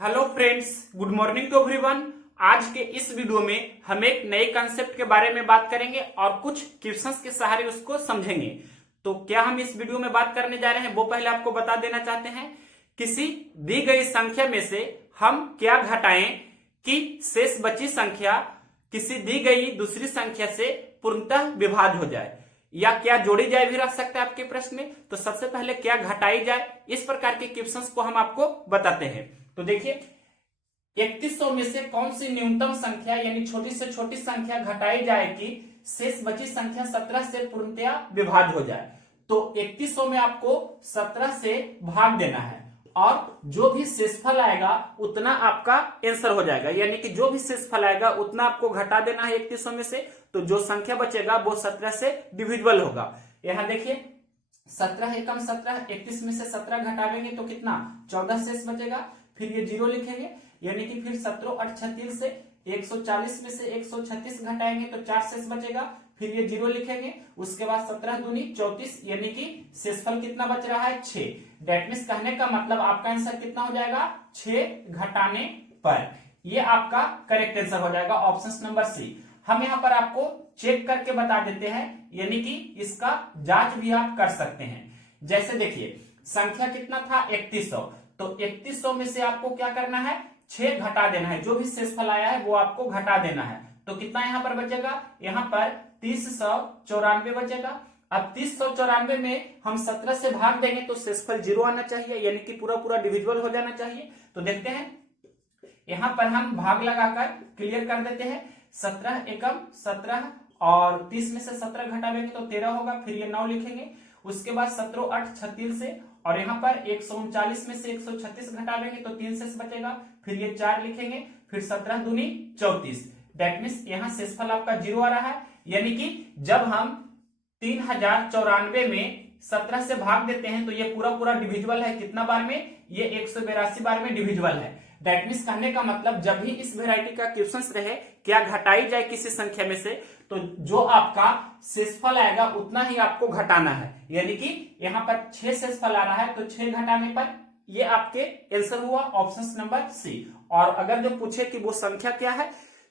Hello friends, good morning to everyone. आज के इस वीडियो में हम एक नए कंसेप्ट के बारे में बात करेंगे और कुछ क्वेश्चंस के सहारे उसको समझेंगे। तो क्या हम इस वीडियो में बात करने जा रहे हैं वो पहले आपको बता देना चाहते हैं। किसी दी गई संख्या में से हम क्या घटाएं कि शेष बची संख्या किसी दी गई दूसरी संख्या से पूर्णतः विभाज्य हो जाए, या क्या जोड़ी जाए भी रह सकता है आपके प्रश्न में। तो सबसे पहले क्या घटाई जाए, इस प्रकार के क्वेश्चंस को हम आपको बताते हैं। तो देखिए, 3100 में से कौन सी न्यूनतम संख्या यानी छोटी से छोटी संख्या घटाई जाए कि शेष बची संख्या 17 से पूर्णतया विभाज्य हो जाए। तो 3100 में आपको 17 से भाग देना है और जो भी शेषफल आएगा उतना आपका आंसर हो जाएगा, यानी कि जो भी शेषफल आएगा उतना आपको घटा देना है 3100 में से। तो जो संख्या बचेगा वो 17 से डिविजिबल होगा। यहां देखिए, 17 एकम 17, 31 में से 17 घटावेंगे तो कितना 14 शेष बचेगा। फिर ये जीरो लिखेंगे, यानी कि फिर 17 8 36 से 140 में से 136 घटाएंगे तो 4 शेष बचेगा। फिर ये जीरो लिखेंगे, उसके बाद 17 दूनी 34, यानी कि शेषफल कितना बच रहा है 6। डेट मीन्स कहने का मतलब आपका आंसर कितना हो जाएगा 6 घटाने पर। ये आपका करेक्ट आंसर हो जाएगा ऑप्शन नंबर सी। हम यहाँ पर आपको चेक करके बता देते हैं, यानी कि इसका जांच भी आप कर सकते हैं। जैसे देखिए, संख्या कितना था 3100, तो 3100 में से आपको क्या करना है 6 घटा देना है। जो भी शेषफल आया है वो आपको घटा देना है। तो कितना यहां पर बचेगा, यहां पर 3094 बचेगा। अब 3094 में हम 17 से भाग देंगे तो शेषफल 0 आना चाहिए, यानी कि पूरा पूरा डिविजिबल हो जाना चाहिए। तो देखते हैं, यहां पर हम भाग लगाकर क्लियर कर देते हैं। 17 एकम 17 और 30 में से 17 घटावेंगे तो 13 होगा। फिर ये 9 लिखेंगे, उसके बाद 17 8 36 से, और यहाँ पर 139 में से 136 घटावेंगे तो 3 शेष बचेगा। फिर ये 4 लिखेंगे, फिर 17 दूनी 34। दैट मीन्स यहाँ शेषफल आपका 0 आ रहा है, यानी कि जब हम 3094 में 17 से भाग देते हैं तो ये पूरा पूरा डिविजिबल है। कितना बार में, ये 182 बार में डिविजिबल है। दैट मीन्स कहने का मतलब जब भी इस वेराइटी का क्वेश्चन रहे क्या घटाई जाए किसी संख्या में से, तो जो आपका शेषफल आएगा उतना ही आपको घटाना है। यानी कि यहाँ पर 6 शेषफल आ रहा है तो 6 घटाने पर ये आपके आंसर हुआ ऑप्शन नंबर सी। और अगर जो पूछे कि वो संख्या क्या है,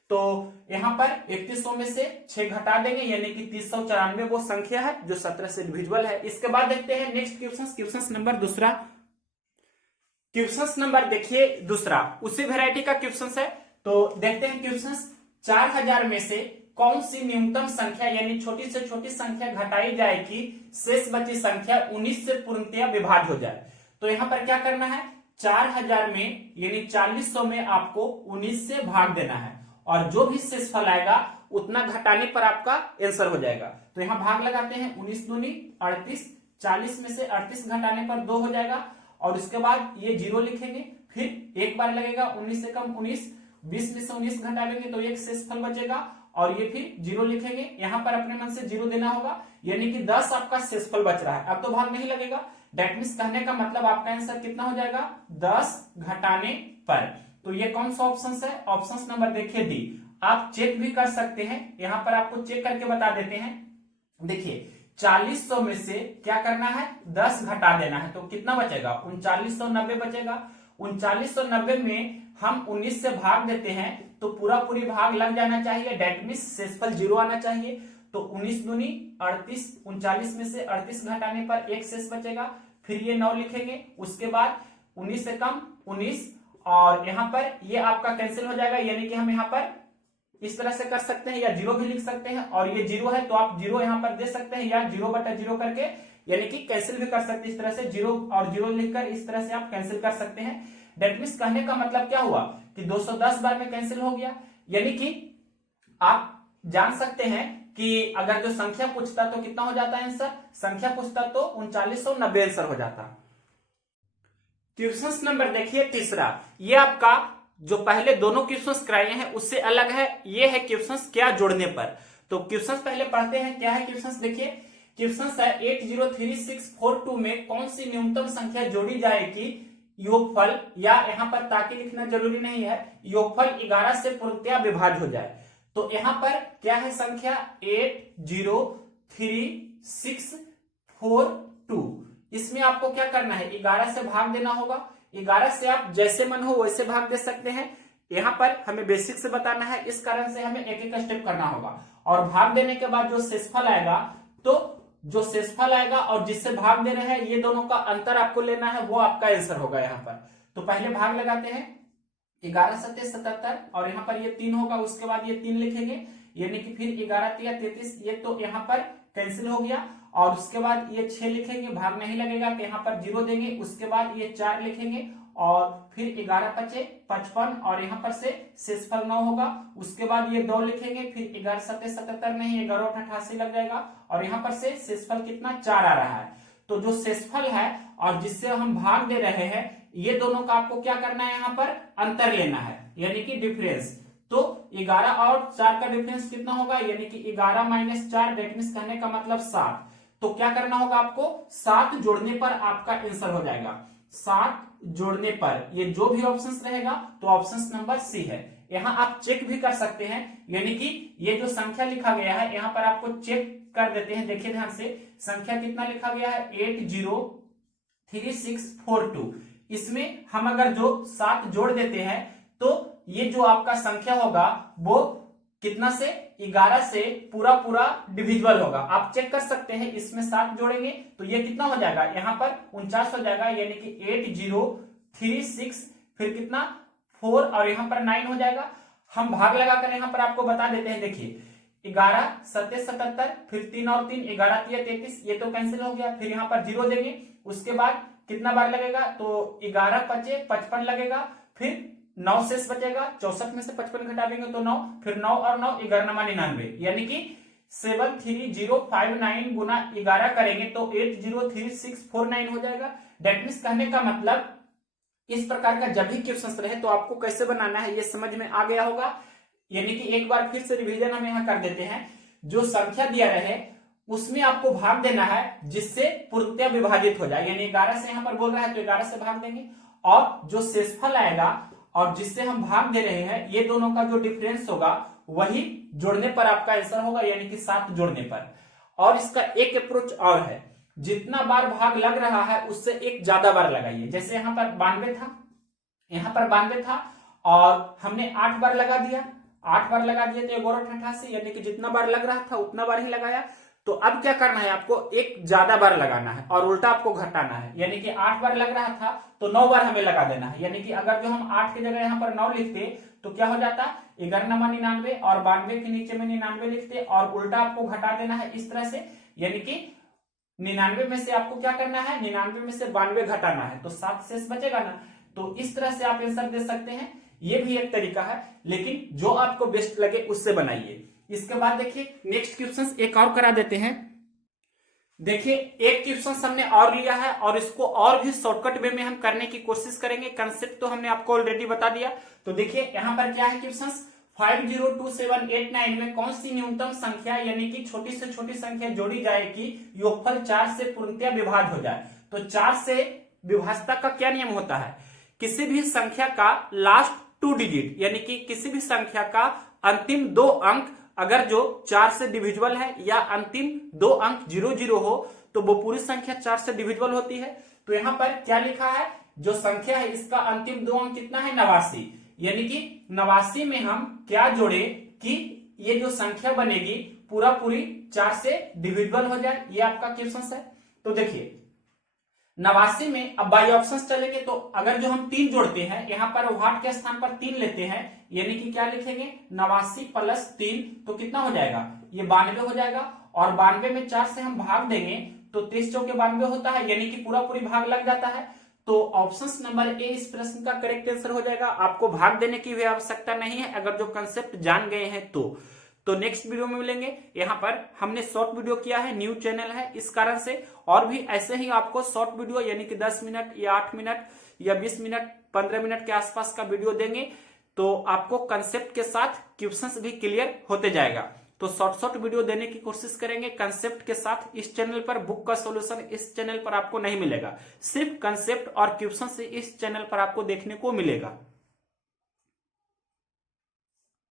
तो यहाँ पर 3100 में से 6 घटा देंगे, यानी कि 3094 वो संख्या है जो 17 से डिविजिबल है। इसके बाद देखते हैं नेक्स्ट क्वेश्चन नंबर दूसरा। क्वेश्चन नंबर देखिए दूसरा, उसी वेराइटी का क्वेश्चन है। तो देखते हैं क्वेश्चन, 4000 में से कौन सी न्यूनतम संख्या यानी छोटी से छोटी संख्या घटाई जाए कि शेष बची संख्या 19 से पूर्णतया विभाज्य हो जाए। तो यहां पर क्या करना है, 4000 में यानी 4000 में आपको 19 से भाग देना है और जो भी शेषफल आएगा उतना घटाने पर आपका आंसर हो जाएगा। तो यहां भाग लगाते हैं, 19 दूनी 38, 40 में से 38 घटाने पर 2 हो जाएगा। और उसके बाद ये 0 लिखेंगे, फिर एक बार लगेगा 19 से कम 19, 20 में से 19 घटावेंगे तो एक शेषफल बचेगा और ये फिर 0 लिखेंगे। यहां पर अपने मन से 0 देना होगा, यानी कि 10 आपका शेषफल बच रहा है। अब तो भाग नहीं लगेगा। दैट मीन्स कहने का मतलब आपका आंसर कितना हो जाएगा 10 घटाने पर। तो ये कौन सा ऑप्शन है, ऑप्शन नंबर देखिए डी। आप चेक भी कर सकते हैं, यहां पर आपको चेक करके बता देते हैं। देखिए, 4000 में से क्या करना है 10 घटा देना है, तो कितना बचेगा 3990 बचेगा। 3990 में हम 19 से भाग देते हैं तो पूरा पूरी भाग लग जाना चाहिए। डेट मीन्स शेषफल 0 आना चाहिए। तो 19 दूनी 38, 39 में से 38 घटाने पर एक शेष बचेगा। फिर ये 9 लिखेंगे, उसके बाद 19 से कम 19, और यहाँ पर ये आपका कैंसिल हो जाएगा, यानी कि हम यहाँ पर इस तरह से कर सकते हैं या 0 भी लिख सकते हैं। और ये 0 है तो आप 0 यहाँ पर दे सकते हैं, या 0/0 करके यानी कि कैंसिल भी कर सकते हैं। इस तरह से 0 और 0 लिखकर इस तरह से आप कैंसिल कर सकते हैं। डेट मीन्स कहने का मतलब क्या हुआ कि 210 बार में कैंसिल हो गया। यानी कि आप जान सकते हैं कि अगर जो संख्या पूछता तो कितना हो जाता है आंसर, संख्या पूछता तो 3990 आंसर हो जाता। क्वेश्चन नंबर देखिए तीसरा, ये आपका जो पहले दोनों क्वेश्चंस कराए हैं उससे अलग है। ये है क्वेश्चंस क्या जोड़ने पर। तो क्वेश्चंस पहले पढ़ते हैं, क्या है क्वेश्चंस देखिए। क्वेश्चंस है 803642 में कौन सी न्यूनतम संख्या जोड़ी जाएगी योगफल, या यहाँ पर ताकि लिखना जरूरी नहीं है, योगफल 11 से पूर्णतया विभाज्य हो जाए। तो यहाँ पर क्या है संख्या 80364 2। इसमें आपको क्या करना है 11 से भाग देना होगा, 11 से आप जैसे मन हो वैसे भाग दे सकते हैं। यहाँ पर हमें बेसिक से बताना है, इस कारण से हमें एक एक स्टेप करना होगा। और भाग देने के बाद जो शेषफल आएगा, तो जो शेषफल आएगा और जिससे भाग दे रहे हैं ये दोनों का अंतर आपको लेना है, वो आपका आंसर होगा यहाँ पर। तो पहले भाग लगाते हैं, 11 सत्ते 77 और यहाँ पर ये 3 होगा, उसके बाद ये 3 लिखेंगे, यानी कि फिर 11 तिया 33, ये तो यहाँ पर कैंसिल हो गया। और उसके बाद ये 6 लिखेंगे, भाग नहीं लगेगा तो यहाँ पर 0 देंगे। उसके बाद ये 4 लिखेंगे और फिर 11 पचे 55 और यहाँ पर से शेषफल 9 होगा। उसके बाद ये 2 लिखेंगे, फिर 11 सत्ते 77 नहीं, 11 88 लग जाएगा और यहाँ पर से शेषफल कितना 4 आ रहा है। तो जो शेषफल है और जिससे हम भाग दे रहे हैं, ये दोनों का आपको क्या करना है, यहाँ पर अंतर लेना है, यानी कि डिफरेंस। तो 11 और 4 का डिफरेंस कितना होगा, यानी कि 11 माइनस 4, डेट मींस कहने का मतलब 7। तो क्या करना होगा आपको, 7 जोड़ने पर आपका आंसर हो जाएगा। 7 जोड़ने पर ये जो भी ऑप्शन रहेगा तो ऑप्शन नंबर सी है। यहाँ आप चेक भी कर सकते हैं, यानी कि ये जो संख्या लिखा गया है यहाँ पर आपको चेक कर देते हैं। देखिए ध्यान से, संख्या कितना लिखा गया है 803642। इसमें हम अगर जो 7 जोड़ देते हैं तो ये जो आपका संख्या होगा वो कितना से 11 से पूरा डिविजिबल होगा। आप चेक कर सकते हैं, इसमें 7 जोड़ेंगे तो ये कितना हो जाएगा, यहाँ पर 49 हो जाएगा, यानी कि 8036 फिर कितना 4 और यहाँ पर 9 हो जाएगा। हम भाग लगाकर यहाँ पर आपको बता देते हैं। देखिए 11 सत्ते 77, फिर 3 और 3 11 तिया 33, ये तो कैंसिल हो गया। फिर यहाँ पर 0 देंगे, उसके बाद कितना बार लगेगा, तो 11 पचे 55 लगेगा, फिर 9 शेष बचेगा, 64 में से 55 घटा देंगे तो 9, फिर 9 और 9 11 99, यानी कि 73059 गुना 11 करेंगे तो 803649 हो जाएगा। डेट मींस कहने का मतलब इस प्रकार का जब भी क्वेश्चन रहे तो आपको कैसे बनाना है ये समझ में आ गया होगा। यानी कि एक बार फिर से रिवीजन हम यहाँ कर देते हैं। जो संख्या दिया रहे उसमें आपको भाग देना है जिससे पूर्णतः विभाजित हो जाए, यानी 11 से यहाँ पर बोल रहा है तो 11 से भाग देंगे। और जो शेषफल आएगा और जिससे हम भाग दे रहे हैं, ये दोनों का जो डिफरेंस होगा वही जोड़ने पर आपका आंसर होगा, यानी कि 7 जोड़ने पर। और इसका एक अप्रोच और है, जितना बार भाग लग रहा है उससे एक ज्यादा बार लगाइए। जैसे यहाँ पर 92 था, यहाँ पर 92 था और हमने 8 बार लगा दिया, 8 बार लगा दिया तो 1188, यानी कि जितना बार लग रहा था उतना बार ही लगाया। तो अब क्या करना है, आपको एक ज्यादा बार लगाना है और उल्टा आपको घटाना है, यानी कि 8 बार लग रहा था तो 9 बार हमें लगा देना है। यानी कि अगर जो हम 8 की जगह यहाँ पर 9 लिखते तो क्या हो जाता, 11 नमा 99 और 92 के नीचे में 99 लिखते और उल्टा आपको घटा देना है इस तरह से। यानी कि 99 में से आपको क्या करना है, 99 में से 92 घटाना है तो 7 शेष बचेगा ना। तो इस तरह से आप आंसर दे सकते हैं, ये भी एक तरीका है, लेकिन जो आपको बेस्ट लगे उससे बनाइए। इसके बाद देखिए नेक्स्ट क्वेश्चन एक और करा देते हैं। देखिए एक क्वेश्चन हमने और लिया है और इसको और भी शॉर्टकट वे में हम करने की कोशिश करेंगे। कंसेप्ट तो हमने आपको ऑलरेडी बता दिया। तो देखिए यहाँ पर क्या है क्वेश्चन, 502789 में कौन सी न्यूनतम संख्या यानी कि छोटी से छोटी संख्या जोड़ी जाए कि योगफल 4 से पूर्णतः विभाज्य हो जाए। तो 4 से विभाज्यता का क्या नियम होता है, किसी भी संख्या का लास्ट 2 डिजिट यानी कि किसी भी संख्या का अंतिम 2 अंक अगर जो 4 से डिविजिबल है या अंतिम 2 अंक 00 हो तो वो पूरी संख्या 4 से डिविजिबल होती है। तो यहाँ पर क्या लिखा है, जो संख्या है इसका अंतिम 2 अंक कितना है 89, यानी कि 89 में हम क्या जोड़े कि ये जो संख्या बनेगी पूरी 4 से डिविजिबल हो जाए। ये आपका क्वेश्चन है। तो देखिए 89 में अब बाई ऑप्शन चलेंगे तो अगर जो हम 3 जोड़ते हैं यहाँ पर व्हाट के स्थान पर 3 लेते हैं, यानी कि क्या लिखेंगे 89 प्लस 3 तो कितना हो जाएगा, ये 92 हो जाएगा। और 92 में 4 से हम भाग देंगे तो 23 चौके 92 होता है, यानी कि पूरी भाग लग जाता है। तो ऑप्शन नंबर ए इस प्रश्न का करेक्ट आंसर हो जाएगा। आपको भाग देने की भी आवश्यकता नहीं है अगर जो कंसेप्ट जान गए हैं तो नेक्स्ट वीडियो में मिलेंगे। यहाँ पर हमने शॉर्ट वीडियो किया है, न्यू चैनल है इस कारण से, और भी ऐसे ही आपको शॉर्ट वीडियो यानी कि 10 मिनट या 8 मिनट या 20 मिनट 15 मिनट के आसपास का वीडियो देंगे तो आपको कंसेप्ट के साथ क्वेश्चंस भी क्लियर होते जाएगा। तो शॉर्ट वीडियो देने की कोशिश करेंगे कंसेप्ट के साथ। इस चैनल पर बुक का सॉल्यूशन इस चैनल पर आपको नहीं मिलेगा, सिर्फ कंसेप्ट और क्वेश्चन इस चैनल पर आपको देखने को मिलेगा।